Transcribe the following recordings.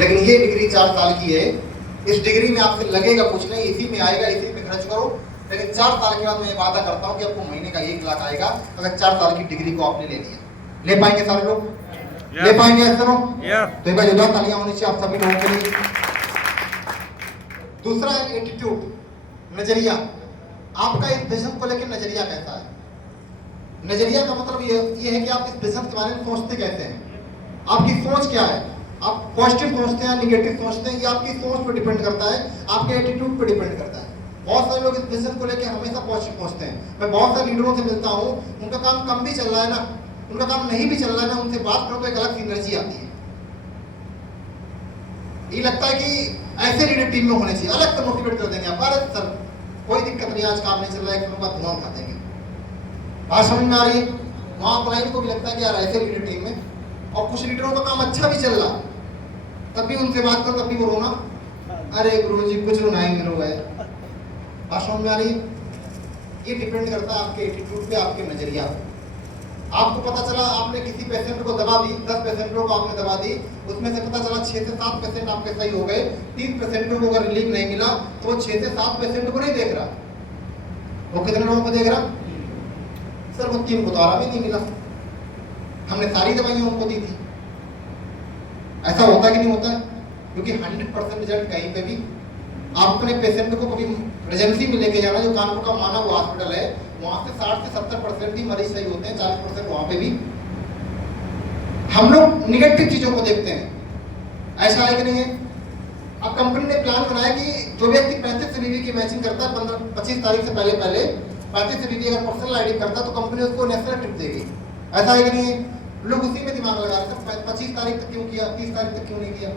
लेकिन ये डिग्री 4 साल की है। इस डिग्री में आपसे लगेगा कुछ नहीं, इसी में आएगा, इसी में खर्च करो, लेकिन 4 साल के बाद मैं वादा करता हूँ कि आपको महीने का 1 लाख आएगा अगर 4 साल की डिग्री को आपने ले लिया। ले पाएंगे सारे लोग? ले पाएंगे ऐसे लोग? तो एक बार जोरदार तालियां होनी चाहिए आप सभी लोगों के लिए। दूसरा है एटीट्यूड, नजरिया। आपका इस बिजनेस को लेकर नजरिया कैसा है? नजरिया का मतलब ये है कि आप इस बिजनेस के बारे में सोचते कैसे हैं, आपकी सोच क्या है, आप पॉजिटिव सोचते हैं, निगेटिव सोचते हैं, ये आपकी सोच पर डिपेंड करता है, आपके एटीट्यूड पर डिपेंड करता है। बहुत सारे लोग इस बिजनेस को लेकर हमेशा पॉजिटिव सोचते हैं। मैं बहुत सारे लीडरों से मिलता हूँ, उनका काम कम भी चल रहा है ना, उनका काम नहीं भी चल रहा है ना, उनसे बात करो तो एक अलग सी एनर्जी आती है। ये लगता है कि ऐसे लीडर टीम में होने चाहिए, अलग से मोटिवेट कर देंगे आप, अरे सर कोई दिक्कत नहीं, आज काम नहीं चल रहा है, एक बात धुआं उठा देंगे। बात समझ में आ रही है? वहाँ क्लाइंट को भी लगता है कि यार ऐसे लीडर टीम में, और कुछ लीडरों का काम अच्छा भी चल रहा, तब भी उनसे बात करो तब भी वो रोना, अरे गुरुजी कुछ रोना ही मेरे है। बात समझ में आ रही है? ये डिपेंड करता है आपके एटीट्यूड पे, आपके नजरिया पे। आपको पता चला आपने किसी पेशेंट को दवा दी, 10 पेशेंटों को आपने दवा दी, उसमें से पता चला 6 से 7 पेशेंट आपके सही हो गए, 3 पेशेंटों को अगर रिलीफ नहीं मिला तो वो 6 से 7 पेशेंट को नहीं देख रहा, वो कितने लोगों को देख रहा? सर वो 3 को तो आराम ही नहीं मिला, हमने सारी दवाइयां उनको दी थी। ऐसा होता कि नहीं होता? क्योंकि 100% रिजल्ट कहीं पे भी आप अपने पेशेंट को कभी रेजेंसी में लेके जाना, जो कानपुर का माना वो हॉस्पिटल है, वहां से 60 से 70% ही मरीज सही होते हैं, 40% वहां पे भी। हम लोग निगेटिव चीजों को देखते हैं, ऐसा है कि नहीं है? अब कंपनी ने प्लान बनाया कि जो व्यक्ति 35 से बीवी की मैचिंग करता है 25 तारीख से पहले 35 से बीवी अगर पर्सनल आईडी करता तो कंपनी उसको नेशनल ट्रिप देगी। ऐसा है कि नहीं है? लोग उसी में दिमाग लगा रहे थे, 25 तारीख तक क्यों किया, 30 तारीख तक क्यों नहीं किया?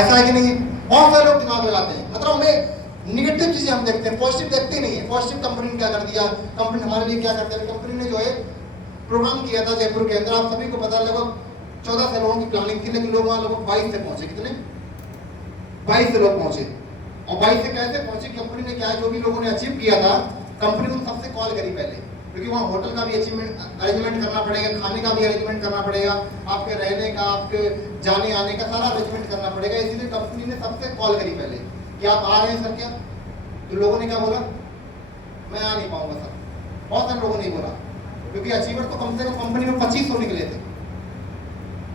ऐसा है कि नहीं? बहुत सारे लोग दिमाग लगाते हैं, मतलब हमें निगेटिव चीजें हम देखते हैं, पॉजिटिव देखते नहीं है। पॉजिटिव कंपनी ने क्या कर दिया, कंपनी हमारे लिए क्या करती है। कंपनी ने जो है प्रोग्राम किया था जयपुर के अंदर, आप सभी को पता, लगभग 14 से लोगों की प्लानिंग थी, लेकिन लोग वहाँ लगभग 22 से पहुंचे। कितने? 22 से लोग पहुंचे। और 22 से कैसे पहुंचे? कंपनी ने क्या, जो भी लोगों ने अचीव किया था, कंपनी उन सबसे कॉल करी पहले, क्योंकि वहाँ होटल का भी अरेंजमेंट करना पड़ेगा, खाने का भी अरेंजमेंट करना पड़ेगा, आपके रहने का, आपके जाने आने का सारा अरेंजमेंट करना पड़ेगा। इसीलिए कंपनी ने सबसे कॉल करी पहले कि आप आ रहे हैं सर क्या? तो लोगों ने क्या बोला? मैं आ नहीं पाऊंगा सर। बहुत सारे लोगों ने बोला, क्योंकि अचीवर तो कम से कम कंपनी में 2500 निकले थे,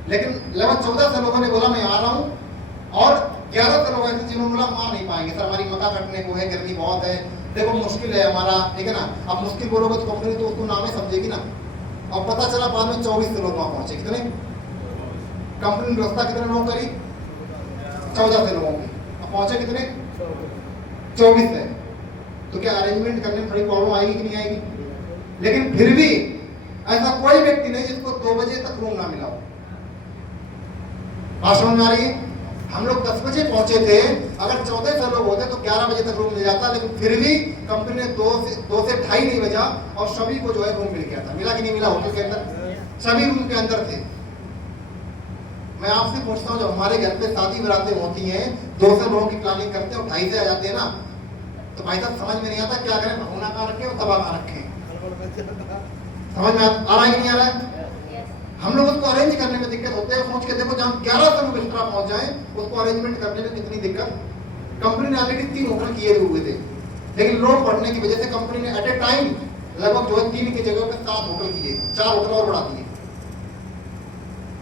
लेकिन लगभग 14 से लोगों ने बोला मैं आ रहा हूँ, और 11 से लोग ऐसे जिन्होंने बोला हम आ नहीं पाएंगे सर, हमारी मक्का कटने को है, गर्मी बहुत है, देखो मुश्किल है हमारा, ठीक है ना। अब मुश्किल बोलोगे तो कंपनी तो उसको नाम ही समझेगी ना। और पता चला बाद में 24 से लोग वहां पहुंचे। कितने? कंपनी ने व्यवस्था कितने लोगों करी? 14 से लोगों की। अब पहुंचे कितने? 24 है। तो क्या अरेंजमेंट करने में थोड़ी प्रॉब्लम आएगी कि नहीं आएगी? लेकिन फिर भी ऐसा कोई व्यक्ति नहीं जिसको 2 बजे तक रूम ना मिला हो। बात समझ में आ रही है? हम लोग 10 बजे पहुंचे थे, अगर 14 से लोग होते तो 11 बजे तक रूम मिल जाता, लेकिन फिर भी कंपनी ने 2 से 2:30 नहीं बजा और सभी को जो है रूम मिल गया था। मिला कि नहीं मिला? होटल के अंदर सभी रूम के अंदर थे। मैं आपसे पूछता हूँ, जब हमारे घर पे शादी बरातें होती हैं, 200 लोगों की प्लानिंग करते हैं और 250 से आ जाते हैं ना, तो भाई साहब समझ में नहीं आता क्या करें, भगोना कहाँ रखें और तवा कहाँ रखें। समझ में आ रहा है कि नहीं आ रहा है? हम लोग उसको अरेंज करने में दिक्कत होते हैं। सोच के देखो, जहाँ 11 से लोग एक्स्ट्रा पहुंच जाए, उसको अरेंजमेंट करने में कितनी दिक्कत। कंपनी ने ऑलरेडी 3 होटल किए हुए थे, लेकिन लोड बढ़ने की वजह से कंपनी ने एट ए टाइम लगभग जो है 3 की जगह पे 7 होटल किए, 4 होटल और बढ़ा दिए,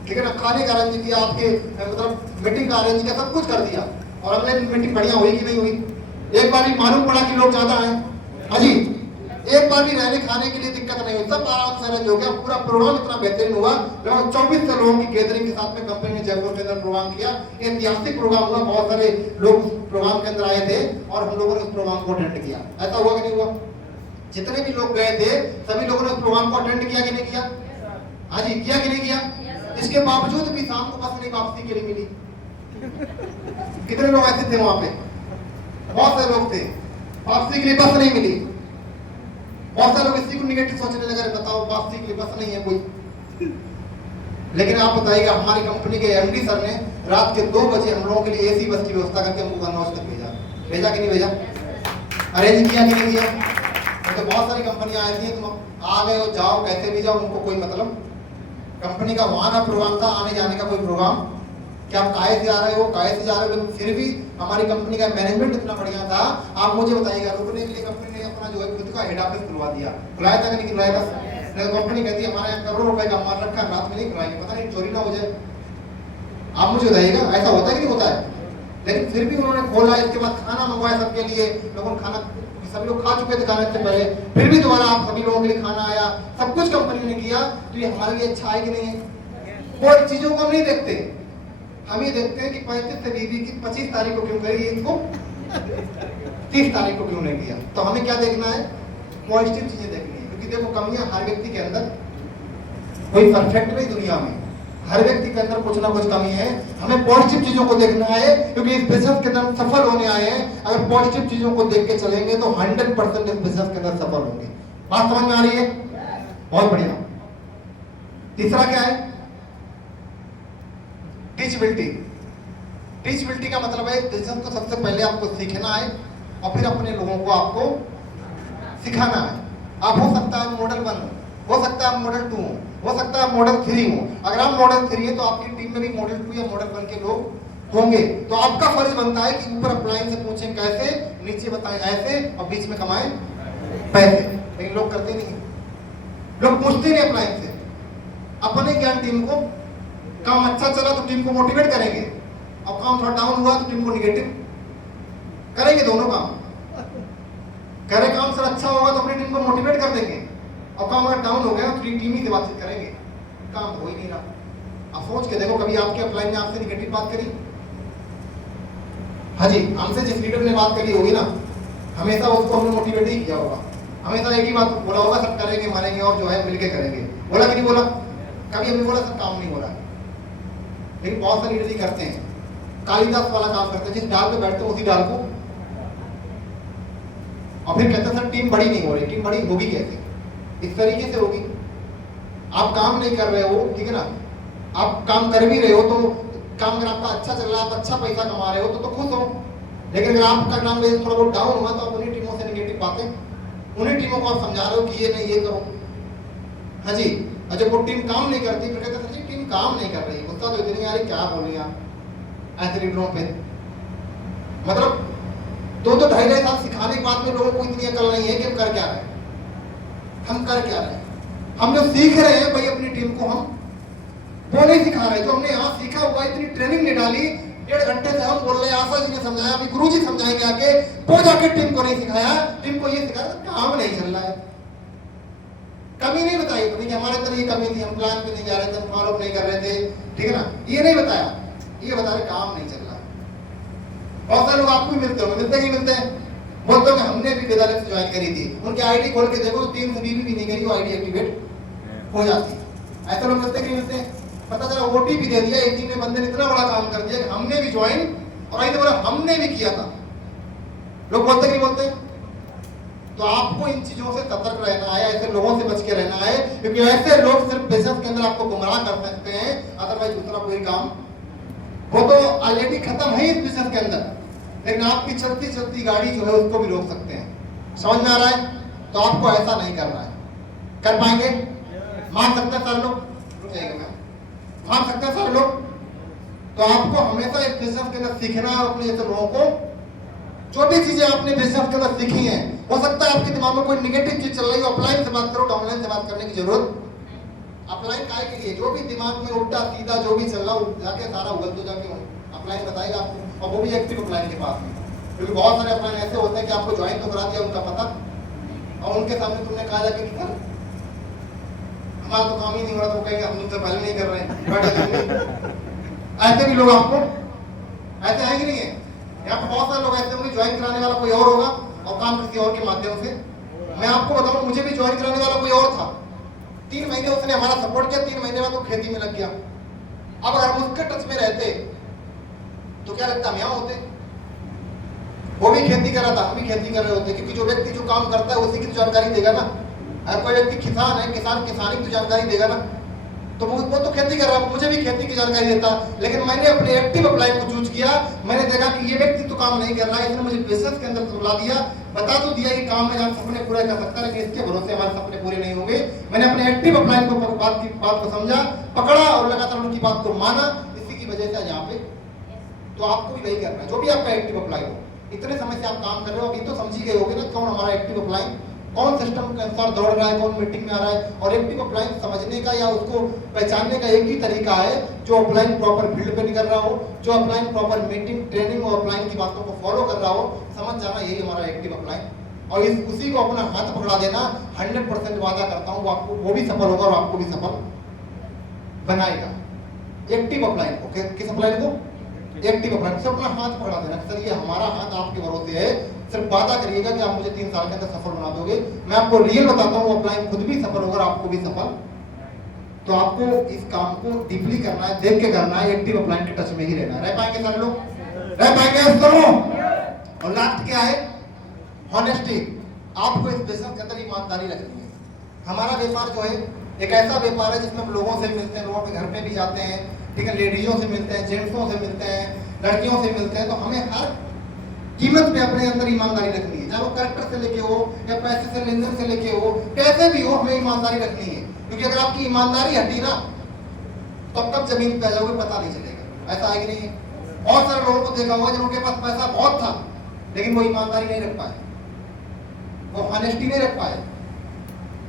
ठीक है ना। खाने का अरेंज किया, आपके मतलब मीटिंग का अरेंज किया, सब कुछ कर दिया, और अगले दिन मीटिंग बढ़िया हुई कि नहीं हुई? एक बार भी मालूम पड़ा कि लोग ज्यादा हैं, हाँ जी, एक बार भी रहने खाने के लिए दिक्कत नहीं हुई, सब आराम से अरेंज हो गया। पूरा प्रोग्राम इतना बेहतरीन हुआ, लगभग 24 से लोगों की गैदरिंग के साथ में कंपनी ने जयपुर के अंदर प्रोग्राम किया। ऐतिहासिक प्रोग्राम हुआ, बहुत सारे लोग प्रोग्राम के अंदर आए थे और हम लोगों ने उस प्रोग्राम को अटेंड किया। ऐसा हुआ कि नहीं हुआ? जितने भी लोग गए थे सभी लोगों ने उस प्रोग्राम को अटेंड किया कि नहीं किया? हाँ जी, किया कि नहीं किया? इसके बावजूद भी शाम को बस नहीं वापसी के लिए मिली। कितने लोग ऐसे थे वहां पे? बहुत सारे लोग थे, वापसी के लिए बस नहीं मिली। बहुत सारे लोग इसी को निगेटिव सोचने लगे, बताओ वापसी के लिए बस नहीं है कोई। लेकिन आप बताइएगा, हमारी कंपनी के एमडी सर ने रात के 2 बजे हम लोगों के लिए एसी बस की व्यवस्था करके हमको कन्नौज तक भेजा। भेजा कि नहीं भेजा? अरेंज किया कि नहीं किया? तो बहुत सारी कंपनियां आई थी, तुम आ गए हो जाओ, कैसे भी जाओ, उनको कोई मतलब। कंपनी का वहां का प्रोग्राम था, आने जाने का कोई प्रोग्राम कि आप काहे से आ रहे हो, काहे से जा रहे हो, लेकिन फिर भी हमारी कंपनी का मैनेजमेंट इतना बढ़िया था। आप मुझे बताइएगा, रुकने के लिए कंपनी ने अपना जो है खुद का हेड ऑफिस खुलवा दिया, खुलाया था कि नहीं खुलाया था? कंपनी कहती है हमारे यहाँ करोड़ों रुपए का माल रखा है, रात में नहीं खुलाएंगे, पता नहीं चोरी ना हो जाए। आप मुझे बताइएगा ऐसा होता है कि नहीं होता है? लेकिन फिर भी उन्होंने खोला, इसके बाद खाना मंगवाया सबके लिए, लोगों ने खाना, सभी लोग खा चुके थे खाने से पहले, फिर भी दोबारा आप सभी लोगों के लिए खाना आया, सब कुछ कंपनी ने किया। तो ये हमारे लिए अच्छा है कि नहीं है? वो चीजों को हम नहीं देखते, हम ये देखते हैं कि 35 से बीवी की 25 तारीख को क्यों करी, इसको 30 तारीख को क्यों नहीं किया। तो हमें क्या देखना है? पॉजिटिव चीजें देखनी है, क्योंकि देखो कमियां हर व्यक्ति के अंदर, कोई परफेक्ट नहीं दुनिया में, हर व्यक्ति के अंदर कुछ ना कुछ कमी है। हमें पॉजिटिव चीजों को देखना है, क्योंकि इस बिजनेस के अंदर सफल होने आए हैं। अगर पॉजिटिव चीजों को देख के चलेंगे तो 100% इस बिजनेस के अंदर सफल होंगे। बात समझ में आ रही है? बहुत बढ़िया। तीसरा क्या है? टीचबिलिटी। टीचबिलिटी का मतलब है बिजनेस को सबसे पहले आपको सीखना है और फिर अपने लोगों को आपको सिखाना है। आप हो सकता है मॉडल 1 हो सकता है मॉडल 2 हो सकता है मॉडल 3 हो। अगर आप मॉडल 3 है तो आपकी टीम में भी मॉडल 2 या मॉडल 1 के लोग होंगे। तो आपका फर्ज बनता है कि ऊपर अपलाइन से पूछें कैसे, नीचे बताएं ऐसे, और बीच में कमाएं पैसे। लेकिन लोग करते नहीं, लोग पूछते नहीं अपलाइन से। अपने ज्ञान टीम को, काम अच्छा चला तो टीम को मोटिवेट करेंगे, और काम थोड़ा डाउन हुआ तो टीम को निगेटिव करेंगे। दोनों काम कह रहे, काम सर अच्छा होगा तो अपनी टीम को मोटिवेट कर देंगे, और काम अगर डाउन हो गया तो टीम ही से बातचीत करेंगे, काम हो ही नहीं रहा। आप सोच के देखो, कभी आपके अपलाइन ने आपसे निगेटिव बात करी? हाँ जी, हमसे जिस लीडर ने बात करी होगी ना, हमेशा उसको हमने मोटिवेट ही किया होगा, हमेशा एक ही बात बोला होगा, सब करेंगे मारेंगे और जो है मिलके करेंगे। बोला कि नहीं बोला? कभी हमने बोला सर काम नहीं हो रहा है? लेकिन बहुत सारे लीडर ही करते हैं, कालिदास वाला काम करते हैं, जिस डाल पे बैठते हैं उसी डाल को, और फिर कहते हैं सर टीम बड़ी नहीं हो रही। टीम बड़ी होगी कैसे? इस तरीके से होगी। आप काम नहीं कर रहे हो, ठीक है ना, आप काम कर भी रहे हो तो काम अगर आपका अच्छा चल रहा है, आप अच्छा पैसा कमा रहे हो तो खुश हो। लेकिन अगर आपका काम थोड़ा बहुत डाउन हुआ तो आप उन्हीं टीमों से निगेटिव बातें, उन्हीं टीमों को आप समझा रहे हो कि ये नहीं ये करो। हाँ जी, और जब वो टीम काम नहीं करती फिर कहते सर जी टीम काम नहीं कर रही, गुस्सा तो इतनी आ रही, क्या बोले आप ऐसे लीडरों पे। मतलब 2-2 ढाई साल सिखाने के बाद में लोगों को इतनी अकल नहीं है कि हम कर क्या रहे हैं। हम कर क्या रहे हैं? हम जो सीख रहे हैं भाई अपनी टीम को, हम वो नहीं सिखा रहे। जो हमने यहाँ सीखा हुआ, इतनी ट्रेनिंग नहीं डाली, 1.5 घंटे से हम बोल रहे हैं, आशा जी ने समझाया, अभी गुरु जी समझाएंगे आगे, वो जाके टीम को नहीं सिखाया, टीम को ये सिखाया, काम नहीं चल रहा है। कमी नहीं बताई कि हमारे अंदर ये कमी थी, हम प्लान पे नहीं जा रहे थे, हम फॉलो नहीं कर रहे थे, ठीक है ना, ये नहीं बताया। ये बता रहे काम नहीं चल रहा। बहुत सारे लोग आपको भी मिलते होंगे, मिलते ही मिलते हैं, बोलते हो कि हमने भी विद्यालय से ज्वाइन करी थी, उनकी आईडी खोल के देखो 3 से बीवी भी नहीं करी, वो आईडी एक्टिवेट हो जाती। ऐसे लोग मिलते कि नहीं मिलते? पता चला ओटीपी दे दिया, एक दिन में बंदे ने इतना बड़ा काम कर दिया कि हमने भी ज्वाइन, और आई तो बोला हमने भी किया था। लोग बोलते कि नहीं बोलते? तो आपको इन चीजों से सतर्क रहना है, ऐसे लोगों से बच के रहना है, क्योंकि ऐसे लोग सिर्फ बिजनेस के अंदर आपको गुमराह कर सकते हैं, अदरवाइज दूसरा कोई काम वो तो ऑलरेडी खत्म है इस बिजनेस के अंदर, लेकिन आपकी चलती चलती गाड़ी जो है उसको भी रोक सकते हैं। समझ में आ रहा है? तो आपको ऐसा नहीं करना है। कर पाएंगे? मान सकते हैं सारे लोग? रुक जाएगा मैम, मान सकते हैं सारे लोग? तो आपको हमेशा इस बिजनेस के अंदर सीखना है, अपने जैसे लोगों को जो भी चीजें आपने बिजनेस के अंदर सीखी हैं, हो सकता है आपके दिमाग में कोई निगेटिव चीज चल रही हो, ऑफलाइन से बात करो, डाउनलाइन से बात करने की जरूरत। ऑफलाइन काय के लिए? जो भी दिमाग में उल्टा सीधा जो भी चल रहा हो जाके सारा उगल दो, जाके ऑफलाइन बताएगा आपको, और वो भी एक्टिव ऑफलाइन के पास में। क्योंकि बहुत सारे ऑफलाइन ऐसे होते हैं कि आपको ज्वाइन तो करा दिया उनका पता, और उनके सामने तुमने कहा जाके कि सर हमारा तो काम ही नहीं हो रहा, तो कहेंगे हम उनसे पहले नहीं कर रहे हैं। ऐसे भी लोग आपको ऐसे है कि नहीं है? यहाँ पर बहुत सारे लोग ऐसे होंगे, ज्वाइन कराने वाला कोई और होगा और काम किसी और के माध्यम से। मैं आपको बताऊं, मुझे भी ज्वाइन कराने वाला कोई और था, 3 महीने उसने हमारा सपोर्ट किया, 3 महीने बाद वो खेती में लग गया। अब अगर हम उसके टच में रहते तो क्या लगता हम यहाँ होते? वो भी खेती कर रहा था, हम भी खेती कर रहे होते, क्योंकि जो व्यक्ति जो काम करता है उसी की जानकारी देगा ना। अगर कोई व्यक्ति किसान है, किसान किसानी की जानकारी देगा ना, तो वो तो खेती कर रहा है, मुझे भी खेती की जानकारी देता। लेकिन मैंने अपने एक्टिव अपलाइन को चूज किया, मैंने देखा कि ये व्यक्ति तो काम नहीं कर रहा है, इसने मुझे बिजनेस के अंदर बुला दिया, बता तो दिया कि काम में हम सपने पूरा कर सकता है, लेकिन इसके भरोसे हमारे सपने पूरे नहीं होंगे। मैंने अपने एक्टिव अपलाइन को बात को समझा, पकड़ा और लगातार उनकी बात को माना। इसी की की वजह से यहाँ पे, तो आपको भी वही करना है, जो भी आपका एक्टिव अप्लाई हो। इतने समय से आप काम कर रहे हो, अभी तो समझ ही गए होगे ना कौन हमारा एक्टिव अप्लाई, कौन सिस्टम के अनुसार दौड़ रहा है, कौन मीटिंग में आ रहा है। और एक्टिव अप्लाई समझने का या उसको पहचानने का एक ही तरीका है, जो अप्लाइन प्रॉपर फील्ड पे नहीं कर रहा हो, जो अप्लाइन प्रॉपर मीटिंग ट्रेनिंग और अप्लाइन की बातों को फॉलो कर रहा हो, समझ जाना यही हमारा एक्टिव अप्लाई। और उसी को अपना हाथ पकड़ा देना, 100% वादा करता हूँ वो भी सफल होगा और आपको भी सफल बनाएगा। एक्टिव अप्लाइन को, किस अप्लाइन को? एक्टिव अप्लाइन से अपना हाथ पकड़ा देना, सर ये हमारा हाथ आपके भरोसे है, सिर्फ वादा करिएगा कि आप मुझे 3 साल के अंदर सफल बना दोगे। मैं आपको रियल बताता हूँ, अप्लाइन खुद भी सफल होगा, आपको भी सफल। तो आपको इस काम को डीपली करना है, देख के करना है, एक्टिव अप्लाइन के टच में ही रहना है। रह पाएंगे सारे लोग? रह पाएंगे दोनों? और लास्ट क्या है? हॉनेस्टी। आपको इस बिजनेस के अंदर ईमानदारी रखनी है। हमारा व्यापार जो है एक ऐसा व्यापार है जिसमें हम लोगों से मिलते हैं, लोगों के घर में भी जाते हैं, ठीक है, लेडीजों से मिलते हैं, जेंट्सों से मिलते हैं, लड़कियों से मिलते हैं। तो हमें हर कीमत पे अपने अंदर ईमानदारी रखनी है, चाहे वो कैरेक्टर से लेके हो या पैसे से लेन देन से लेके हो, कैसे भी हो, हमें ईमानदारी रखनी है। क्योंकि अगर आपकी ईमानदारी हटी ना, तो कब जमीन पे आ जाओगे पता नहीं चलेगा। ऐसा है कि नहीं? बहुत सारे लोगों को देखा होगा जिनके पास पैसा बहुत था, लेकिन वो ईमानदारी नहीं रख पाए, वो ऑनेस्टी नहीं रख पाए,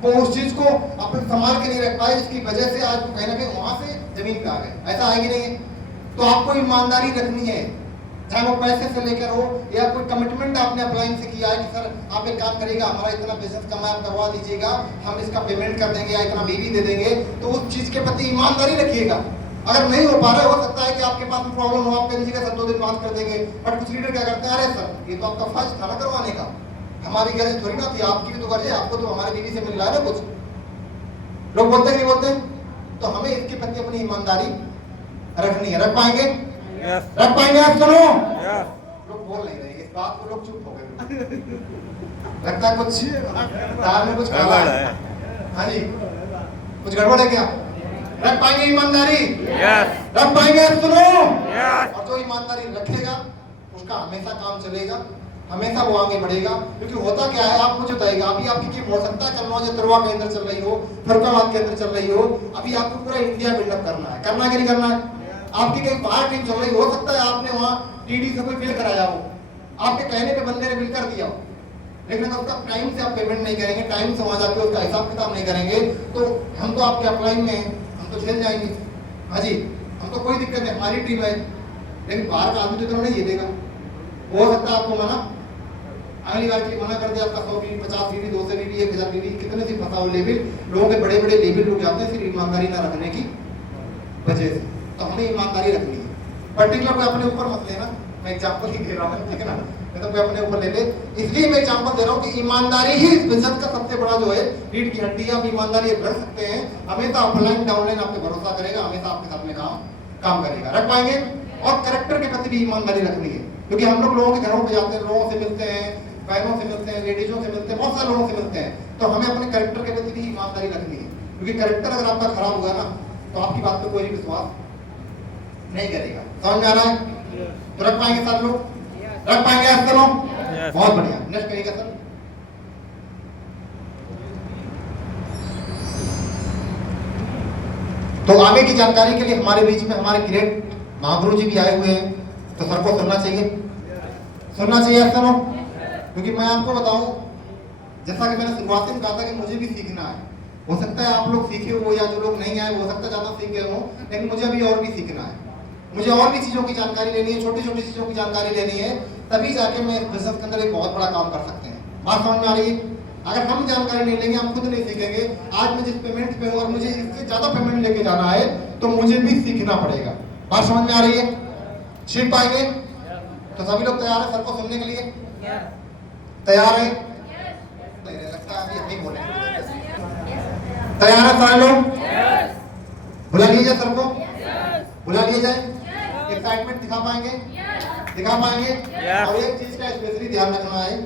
वो उस चीज को अपने संभाल के नहीं रख पाए, जिसकी वजह से आज कहीं ना कहीं वहां से जमीन पे आ गए। ऐसा है कि नहीं? तो आपको ईमानदारी रखनी है, चाहे वो पैसे से लेकर हो या कोई कमिटमेंट आपने अप्लाइन से किया है कि सर आप एक काम करिएगा, हमारा इतना बिजनेस कमा करवा दीजिएगा, हम इसका पेमेंट कर देंगे या इतना बीवी दे देंगे, तो उस चीज के प्रति ईमानदारी रखिएगा। अगर नहीं हो पा रहा है, हो सकता है कि आपके पास में प्रॉब्लम हो, आप कह दीजिएगा सर 2 दिन बात कर देंगे, बट कुछ लीडर क्या करते हैं, अरे सर ये तो आपका फर्ज था ना करवाने का, हमारी गर्ज थोड़ी ना थी, आपकी भी तो गर्ज है, आपको तो हमारे बीवी से मिल रहा है ना कुछ। लोग बोलते हैं नहीं बोलते? तो हमें इसके प्रति अपनी ईमानदारी रखनी है। रख पाएंगे? रख पाएंगे? आप सुनो, लोग बोल नहीं रहे इस बात को, लोग चुप हो गए, लगता है कुछ दाल में कुछ गड़बड़ है। हाँ जी, कुछ गड़बड़ है क्या? रख पाएंगे ईमानदारी? रख पाएंगे? सुनो, और जो ईमानदारी रखेगा उसका हमेशा काम चलेगा, हमेशा वो आगे बढ़ेगा। क्योंकि होता क्या है, आप मुझे बताइएगा, अभी आपकी टीम हो सकता है कन्नौज तरवा के अंदर चल रही हो, फरुखाबाद के अंदर चल रही हो, अभी आपको पूरा इंडिया बिल्डअप करना है, करना कि नहीं करना है? आपकी कहीं बाहर टीम चल रही हो सकता है आपने वहाँ टीडी से कोई बिल कराया हो, आपके कहने पे बंदे ने बिल कर दिया हो, लेकिन अगर उसका टाइम से आप पेमेंट नहीं करेंगे, टाइम से वहाँ जाके उसका हिसाब किताब नहीं करेंगे, तो हम तो आपके अप्लाई में हम तो झेल जाएंगे। हाँ जी, हम तो कोई दिक्कत नहीं, हमारी टीम है, लेकिन बाहर का आदमी तो इतना नहीं ये देगा। हो सकता है आपको मना, अगली बार की मना कर दिया, आपका 100 बीवी, 50 बीवी, 200 बीवी, 1000 बीवी, कितने से फंसा हो लेवल, लोगों के बड़े बड़े लेवल रुक जाते हैं सिर्फ ईमानदारी ना रखने की वजह से। तो हमें ईमानदारी रखनी है। पर्टिकुलर कोई अपने ऊपर मत लेना, मैं एग्जांपल ही दे रहा हूँ, ठीक है ना, नहीं तो कोई अपने ऊपर ले ले, इसलिए मैं एग्जांपल दे रहा हूँ कि ईमानदारी ही इस बिजनेस का सबसे बड़ा जो है रीढ़ की हड्डी है। आप ईमानदारी रख सकते हैं, हमेशा ऑफलाइन डाउनलाइन आप पे भरोसा करेगा, हमेशा आपके साथ में काम करेगा। रख पाएंगे? और कैरेक्टर के प्रति भी ईमानदारी रखनी है, क्योंकि हम लोग लोगों के घरों पे जाते हैं, लोगों से मिलते हैं, बहनों से मिलते हैं, लेडीजों से मिलते हैं, बहुत सारे लोगों से मिलते हैं, तो हमें अपने कैरेक्टर के प्रति भी ईमानदारी रखनी है। क्योंकि कैरेक्टर अगर आपका खराब हुआ ना, तो आपकी बात पे कोई भी विश्वास नहीं करेगा। समझ में आ रहा है? तो रख पाएंगे सर लोग? रख पाएंगे आप लोग? बहुत बढ़िया। नेक्स्ट करिएगा सर। तो आगे की जानकारी के लिए हमारे बीच में हमारे ग्रेट महागुरु जी भी आए हुए हैं, तो सर को सुनना चाहिए, सुनना चाहिए आप लोग। क्योंकि मैं आपको बताऊं, जैसा कि मैंने शुरुआत में कहा था कि मुझे भी सीखना है। हो सकता है आप लोग सीखे हो या जो लोग नहीं आए हो सकता है ज्यादा सीख गए हो, लेकिन मुझे अभी और भी सीखना है, मुझे और भी चीजों की जानकारी लेनी है, छोटी छोटी चीजों की जानकारी लेनी है, तभी जाके मैं इस बिजनेस के अंदर एक बहुत बड़ा काम कर सकते हैं। बात समझ में आ रही है? अगर हम जानकारी नहीं लेंगे, हम खुद नहीं सीखेंगे, आज मैं जिस पेमेंट पे हूँ और मुझे इससे ज्यादा पेमेंट लेके जाना है, तो मुझे भी सीखना पड़ेगा। बात समझ में आ रही है? सीख पाएंगे? तो सभी लोग तैयार है सर को सुनने के लिए? तैयार है? लगता है अभी नहीं बोले। तैयार है सारे लोग? बुला लीजिए सर को, बुला लिया जाए। एक्साइटमेंट दिखा पाएंगे? दिखा पाएंगे? और एक चीज का स्पेशली ध्यान रखना है,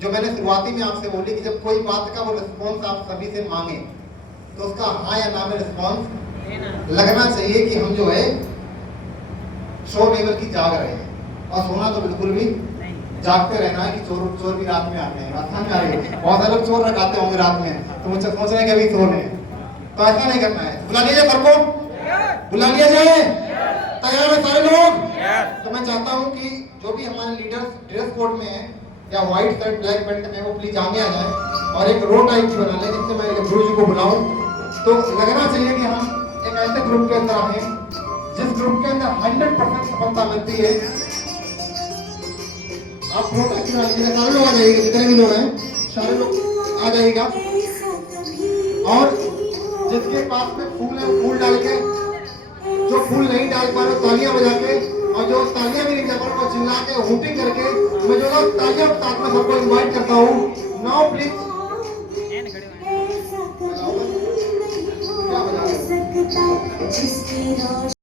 जो मैंने शुरुआती में आपसे बोली कि जब कोई बात का वो रिस्पॉन्स आप सभी से मांगे, तो उसका हाँ या ना में रिस्पॉन्स लगना चाहिए कि हम जो है शो लेवल की जाग रहे हैं। और सोना तो बिल्कुल भी जागते रहना है कि चोर चोर भी रात में आते हैं। रात में आ रही है, बहुत सारे लोग चोर रखाते होंगे रात में, तो मुझे सोच रहे हैं कि अभी सोने, तो ऐसा नहीं करना है। बुला लीजिए सर को, बुला लिया जाए। तैयार है सारे लोग? तो मैं चाहता हूँ कि जो भी हमारे लीडर्स ड्रेस कोड में है या व्हाइट शर्ट ब्लैक पैंट में, वो प्लीज आगे आ जाए और एक रो टाइप की बना ले, जिससे मैं गुरु जी को बुलाऊं। तो लगना चाहिए कि हम एक ऐसे ग्रुप के अंदर हैं जिस ग्रुप के अंदर 100% सफलता मिलती है। आप रो टाइप की बना लीजिएगा, सारे लोग आ जाइएगा, जितने भी लोग हैं सारे लोग आ जाइएगा। और जिसके पास में फूल है फूल डाल के, जो फूल नहीं डाल पा रहे तालियां बजा के, और जो तालियां भी नहीं बजा पा रहे वो चिल्ला के हूटिंग करके, मैं जो लोग तालियां के साथ में सबको इनवाइट करता हूँ। नाउ प्लीज क्या बजा रहे हो?